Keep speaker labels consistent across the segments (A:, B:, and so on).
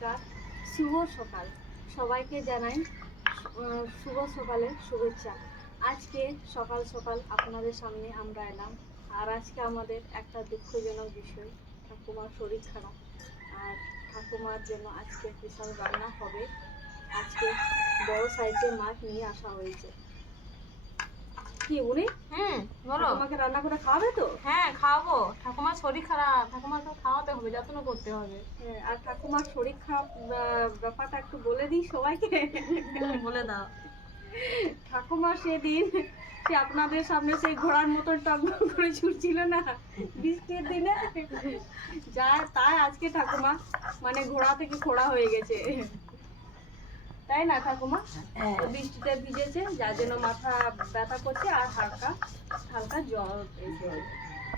A: নমস্কার। শুভ সকাল। সবাইকে জানাই শুভ সকালের শুভেচ্ছা। আজকে সকাল সকাল আপনাদের সামনে আমরা এলাম। আর আজকে আমাদের একটা দুঃখজনক বিষয়, ঠাকুমার শরীর খারাপ। আর ঠাকুমার জন্য আজকে বিশাল রান্না হবে। আজকে বড় সাইজের মাছ নিয়ে আসা হয়েছে। কি উনি?
B: হুম বলো।
A: ঠাকুমাকে রান্না করে খাওয়াবে তো?
B: হ্যাঁ খাওয়াবো। ঠাকুমার শরীর খারাপ ঠাকুমাকে খাওয়াতে হবে যত্ন করতে হবে।
A: আর ঠাকুমার শরীর খারাপ ব্যাপারটা একটু বলে দিই সবাইকে।
B: বলে দাও।
A: ঠাকুমা সেদিন সে আপনাদের সামনে সেই ঘোড়ার মতন টক করে ছুটছিল না? বৃষ্টির দিনে? যা তাই আজকে ঠাকুমা মানে ঘোড়া থেকে খোড়া হয়ে গেছে। তাই না ঠাকুমা? তো বৃষ্টিতে ভিজেছে যার জন্য মাথা ব্যথা করছে আর হালকা হালকা জ্বর এসে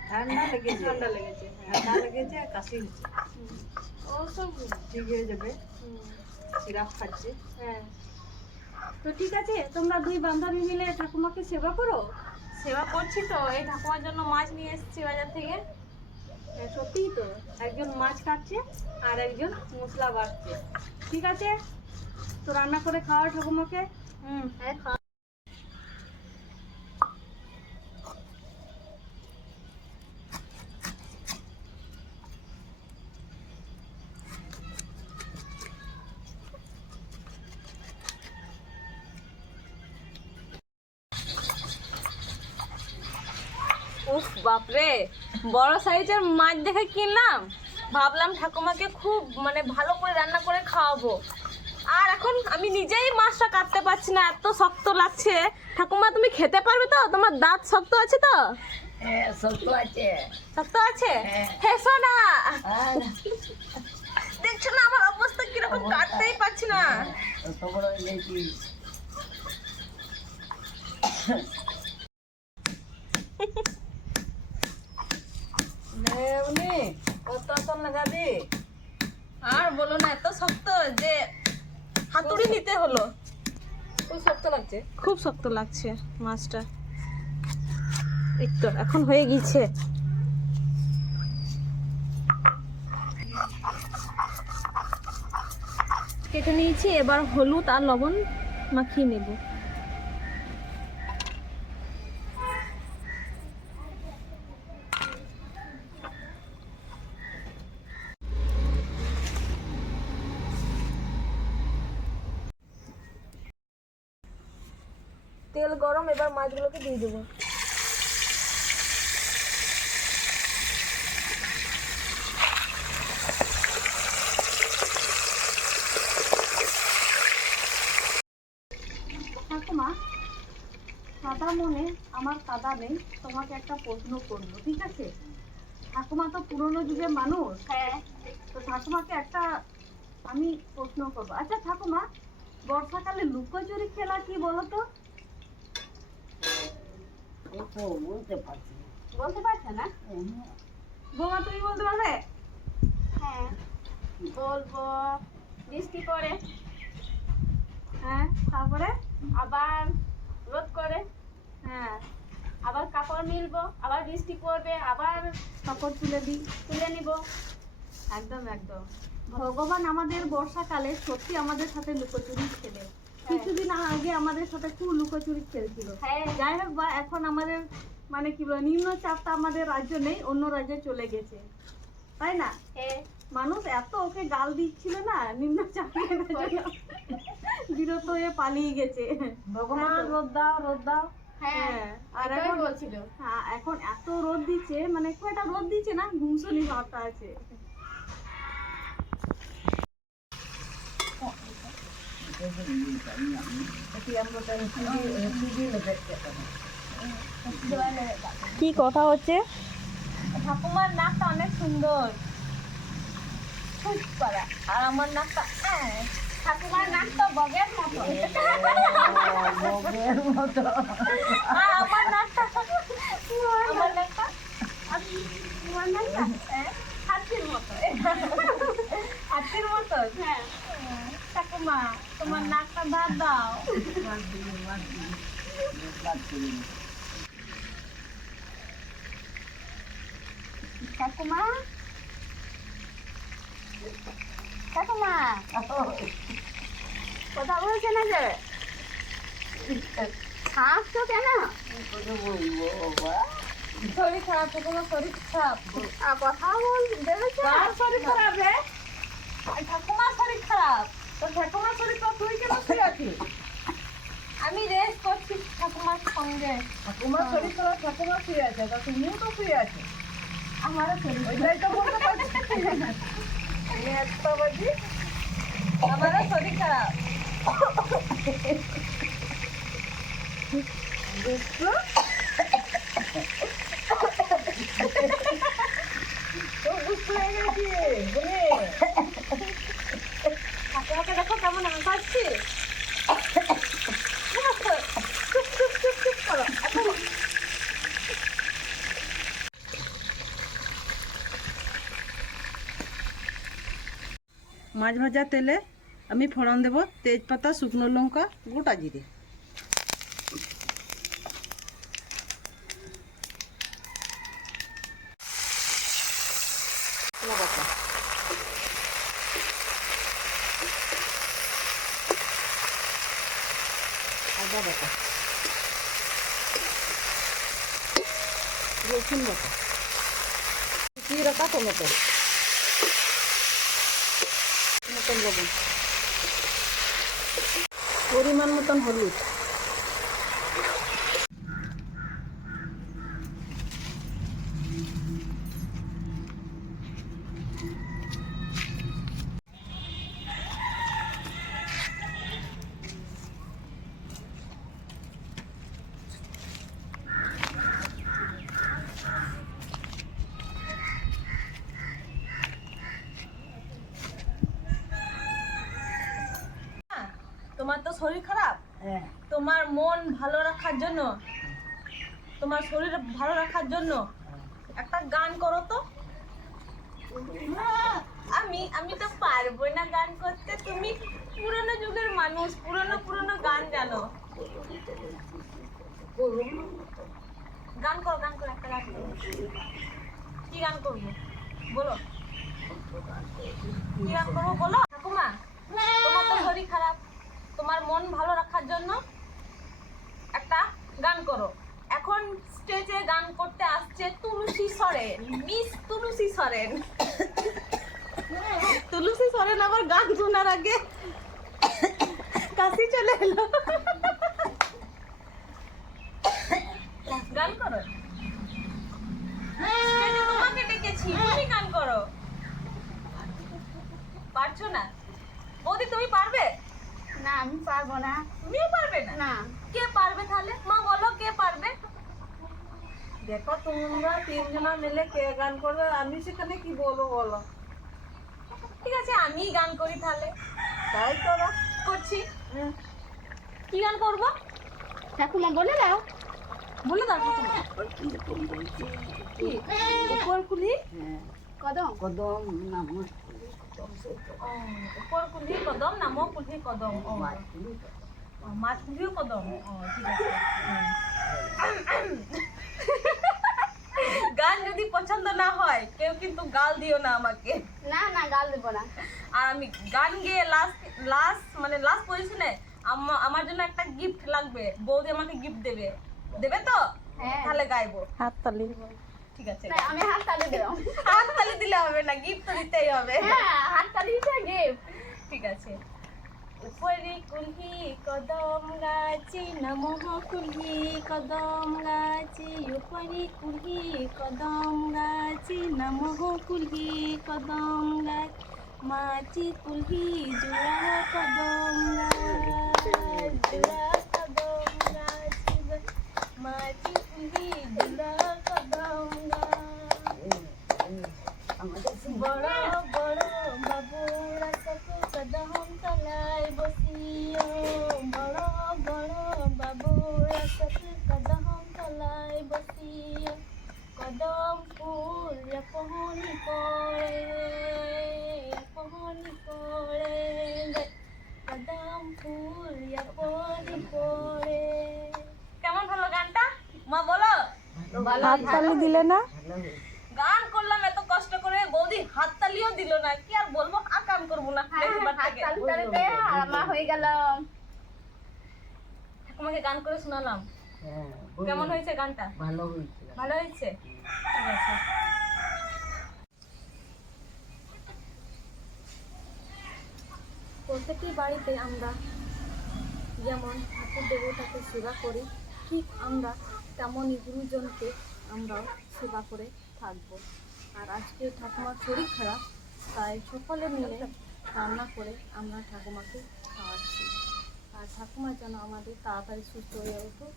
C: ঠান্ডা লেগেছে।
A: ঠান্ডা লেগেছে হ্যাঁ।
C: ঠান্ডা লেগেছে আর কাশি হচ্ছে। ও সব ঠিক হয়ে যাবে। সিরাপ খাচ্ছে।
A: হ্যাঁ। তো ঠিক আছে তোমরা দুই বান্ধবী মিলে ঠাকুমাকে সেবা করো?
B: সেবা করছি তো এই ঠাকুমার জন্য মাছ নিয়ে এসেছি বাজার থেকে।
A: হ্যাঁ, সত্যিই তো। একজন মাছ কাটছে আর একজন মশলা বাটছে। ঠিক আছে? তো রান্না করে খাওয়া ঠাকুমাকে?
B: হুম।
A: হ্যাঁ খাওয়া
B: উফ বাপরে। বড় সাইজের মাছ দেখে কিনলাম? ভাবলাম ঠাকুমাকে খুব মানে ভালো করে রান্না করে খাওয়াবো। আর এখন আমি নিজেই মাছটা কাটতে পারছি না এত শক্ত লাগছে। ঠাকুমা তুমি খেতে পারবে তো? তোমার দাঁত শক্ত আছে তো?
C: হ্যাঁ শক্ত আছে।
B: শক্ত আছে?
C: হ্যাঁ।
B: হেসো না। দেখছ না আমার অবস্থা কীরকম? কাটতেই পারছি না।
C: কত লাগাবি?
B: আর বলো না এত শক্ত যে হাতুড়ি নিতে হলো।
C: খুব শক্ত লাগছে।
B: খুব শক্ত লাগছে মাছটা। একটু এখন হয়ে গিয়েছে। কেটে নিয়েছি এবার হলুদ আর লবণ মাখিয়ে নেব। তেল গরম এবার মাছগুলোকে দিয়ে দেবো।
A: ঠাকুমা সাদা মনে আমার কাদা নেই তোমাকে একটা প্রশ্ন করব ঠিক আছে? ঠাকুমা তো পুরনো যুগের মানুষ।
B: হ্যাঁ।
A: তো ঠাকুমাকে একটা আমি প্রশ্ন করব। আচ্ছা ঠাকুমা বর্ষাকালে লুকোচুরি খেলা কি বলো তো
C: বলতে পারছি
A: বলতে পারছে না?
C: হুম,
A: বৌমা তুমি বলতে পারবে?
B: হ্যাঁ। বলব বৃষ্টি পড়ে
A: হ্যাঁ তারপরে?
B: আবার রোদ করে।
A: হ্যাঁ।
B: আবার কাপড় মিলবো আবার বৃষ্টি পড়বে আবার
A: কাপড় তুলে দিই।
B: তুলে নিব।
A: একদম একদম। ভগবান আমাদের বর্ষাকালে সত্যি আমাদের সাথে লুকোচুরি খেলে। কিছুদিন আগে আমাদের সাথে খুব লুকোচুরি খেলছিল।
B: হ্যাঁ।
A: যাই হোক বা এখন আমাদের মানে কি বলব নিম্নচাপটা আমাদের রাজ্য নেই অন্য রাজ্যে চলে গেছে। তাই না?
B: হ্যাঁ।
A: মানুষ এত ওকে গাল দিচ্ছিল না নিম্নচাপে বিরত হয়ে পালিয়ে গেছে।
C: ভগবান রোদ দাও রোদ দাও।
A: হ্যাঁ আর এখন
B: বলছিল।
A: হ্যাঁ এখন এত রোদ দিচ্ছে মানে খুব একটা রোদ দিচ্ছে না ঘুমসুনি ভাবটা আছে
C: এটি আমরা তাহলে টিভি টিভি দেখতে পাবো
A: কি কথা হচ্ছে?
B: ঠাকুমার নাকটা অনেক সুন্দর। আর আমার নাকটা আহ, ঠাকুমার নাকটা বগের মতো।
C: বগের মতো
B: আর আমার নাকটা আমার নাকটা আমার নাকটা হ্যাঁ, হাতির মতো হাতির মতো হ্যাঁ ঠাকুমা তোমার নাকটা ভাত দাও
C: বাদ দিবি, বাদ দিবি,
B: ঠাকুমা
A: ঠাকুমা কথা বলছে না যে? হাসছো কেন?
B: শরীর খারাপ ঠাকুমার শরীর খারাপ।
A: আর কথা বল
B: কার শরীর খারাপ রে? ঠাকুমার শরীর খারাপ।
C: তো ঠাকুমার শরীর তুই কেন শুয়ে আছিস?
B: আমি রেস্ট করছি। ঠাকুমার সঙ্গে।
C: ঠাকুমার শরীর খারাপ ঠাকুমা শুয়ে আছে তা তুমিও তো শুয়ে আছে।
B: আমারও শরীর
C: ওইটাই তো বলতে পারছি। একটা বাজি।
B: আমারও শরীর খারাপ।
C: তো দুষ্টু হয়ে গেছি বলে
B: ঠাকুমাকে দেখো কেমন হাসাচ্ছি।
C: মাছ ভাজা তেলে আমি ফোড়ন দেবো তেজপাতা শুকনো লঙ্কা গোটা জিরে আদা বাটা রসুন বাটা কুচিয়ে রাখা টমেটো মতন লবণ পরিমাণ মতন হলুদ।
B: তোমার তো শরীর খারাপ?
C: হ্যাঁ।
B: তোমার মন ভালো রাখার জন্য? তোমার শরীর ভালো রাখার জন্য? একটা গান করো তো। আমি আমি তো পারব না গান করতে। তুমি পুরনো যুগের মানুষ পুরনো পুরনো গান জানো। গান করো গান করো একটা গান করো। কি গান করব? বলো। কি গান করব বলো? ঠাকুমা তোমার তো শরীর খারাপ। তোমার মন ভালো রাখার জন্য একটা গান করো। এখন স্টেজে গান করতে আসছে তুলসী সরেন। মিস তুলসী সরেন। তুলসী সরেন আবার গান শোনার আগে কাশি চলে এলো। গান করো স্টেজে তোমাকে ডেকেছি তুমি গান করো পারছ না বৌদি তুমি পারবে
A: না আমি পারব না।
B: তুমিও পারবে না?
A: না।
B: কে পারবে তাহলে? মা বলো কে পারবে?
C: দেখো তোমরা তিনজনা মিলে কে গান করবে? আমি সেখানে কি বলব বলো?
B: ঠিক আছে আমি গান করি তাহলে।
C: তাই তোরা
B: করছি। কি গান করব?
A: ঠাকুমা বলে দাও।
B: বলে দাও ঠাকুমা। কি? উপর কুলি
A: কদম।
C: কদম নাম
B: কদম কদম মাছ কদম ঠিক আছে। গান যদি পছন্দ না হয় কেউ কিন্তু গাল দিও না আমাকে।
A: না না গাল দেবো না।
B: আর আমি গান গেয়ে লাস্ট লাস্ট মানে লাস্ট পজিশনে আমার জন্য একটা গিফট লাগবে। বৌদি আমাকে গিফট দেবে। দেবে তো?
A: হ্যাঁ।
B: তাহলে গাইবো।
C: হাত তালি
B: ঠিক আছে।
A: না, আমি হাত দিলাম।
B: হাত দিলে হবে না গিফট দিতেই হবে।
A: হ্যাঁ হাত গিফট
B: ঠিক আছে। উপরে কুলহি কদম গাছি নমঃ কুলহি কদম গাছি। উপরে কুলহি কদম গাছি নমঃ কুলহি কদম গাছ। মাছি কুলহি জোড়া কদম গাছ জোড়া কদম গাছ মাছি কুলহি জোড়া কদম গাছ বড় বড় বাবুরা সব কদম তলায় বসিও বড় বড় বাবুরা সব কদম তলায় বসিও কদম ফুল পহনি পড়ে পহনি পড়ে কদম ফুল পহনি পড়ে কেমন হলো গানটা? মা বলো।
C: হাত দিলে না?
B: গান করলাম এত কষ্ট করে বৌদি হাততালিও দিল না। কি আর বলব আকাম করব না এবার থেকে।
A: আমার হয়ে গেল।
B: ঠাকুমাকে গান করে শোনালাম।
D: হ্যাঁ
B: কেমন হয়েছে গানটা?
D: ভালো হয়েছে।
B: ভালো হয়েছে? ঠিক আছে।
A: প্রত্যেকটি বাড়িতে আমরা যেমন ঠাকুর দেবতাকে সেবা করি, ঠিক আমরা তেমনই গুরুজনকে আমরাও সেবা করে থাকব। আর আজকে ঠাকুমার শরীর খারাপ, তাই সকলে মিলে রান্না করে আমরা ঠাকুমাকে খাওয়াচ্ছি। আর ঠাকুমা যেন আমাদের তাড়াতাড়ি সুস্থ হয়ে উঠুক,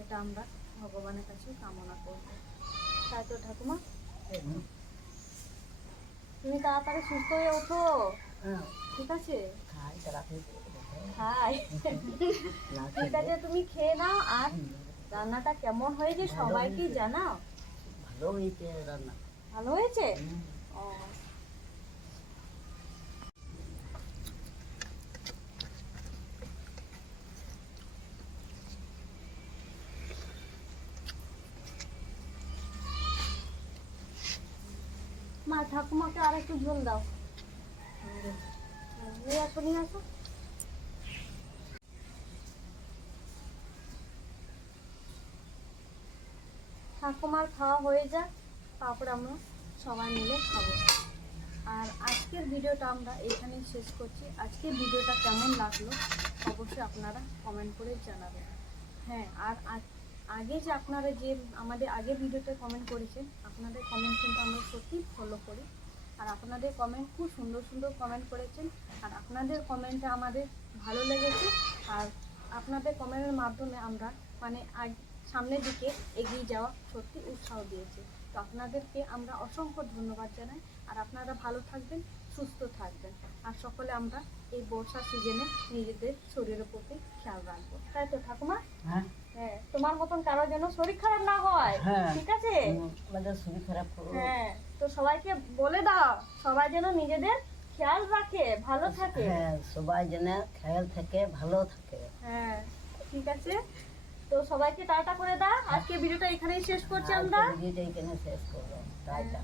A: এটা আমরা ভগবানের কাছে কামনা করব। তাই তো ঠাকুমা? তুমি তাড়াতাড়ি সুস্থ হয়ে ওঠো। ঠিক আছে?
D: খাই
A: ঠিক আছে তুমি খেয়ে নাও আর রান্নাটা কেমন হয়েছে সবাইকে জানাও।
D: ভালো হয়েছে রান্না।
A: ভালো হয়েছে? ও। মা ঠাকুমাকে আর একটু ঝোল দাও হ্যাঁ, নিয়ে আসো নিয়ে আসো ঠাকুমার খাওয়া হয়ে যাক, তারপর আমরা সবাই মিলে খাব। আর আজকের ভিডিওটা আমরা এখানেই শেষ করছি। আজকের ভিডিওটা কেমন লাগল অবশ্যই আপনারা কমেন্ট করে জানাবেন। হ্যাঁ আর আগে যে আপনারা যে আমাদের আগে ভিডিওতে কমেন্ট করেছেন, আপনাদের কমেন্ট কিন্তু আমরা সত্যি ফলো করি। আর আপনাদের কমেন্ট খুব সুন্দর সুন্দর কমেন্ট করেছেন। আর আপনাদের কমেন্টে আমাদের ভালো লেগেছে। আর আপনাদের কমেন্টের মাধ্যমে আমরা মানে আগ- সামনের দিকে এগিয়ে যাওয়া সত্যি উৎসাহ দিয়েছে। তো আপনাদেরকে আমরা অসংখ্য ধন্যবাদ জানাই। আর আপনারা ভালো থাকবেন সুস্থ থাকবেন। আর সকলে আমরা এই বর্ষা সিজনে নিজেদের শরীরের প্রতি খেয়াল রাখব। তাই তো ঠাকুমা?
D: হ্যাঁ।
A: হ্যাঁ তোমার মতন কারোর যেন শরীর খারাপ না হয়।
D: হ্যাঁ।
A: ঠিক আছে?
D: আমাদের শরীর খারাপ
A: হ্যাঁ। তো সবাইকে বলে দাও সবাই যেন নিজেদের খেয়াল রাখে ভালো থাকে।
D: হ্যাঁ সবাই যেন খেয়াল থাকে ভালো থাকে।
A: হ্যাঁ ঠিক আছে। তো সবাইকে টাটা করে দাও। আজকে ভিডিওটা এখানেই শেষ করছি আমরা।
D: ভিডিওটা এখানে শেষ করব টাটা।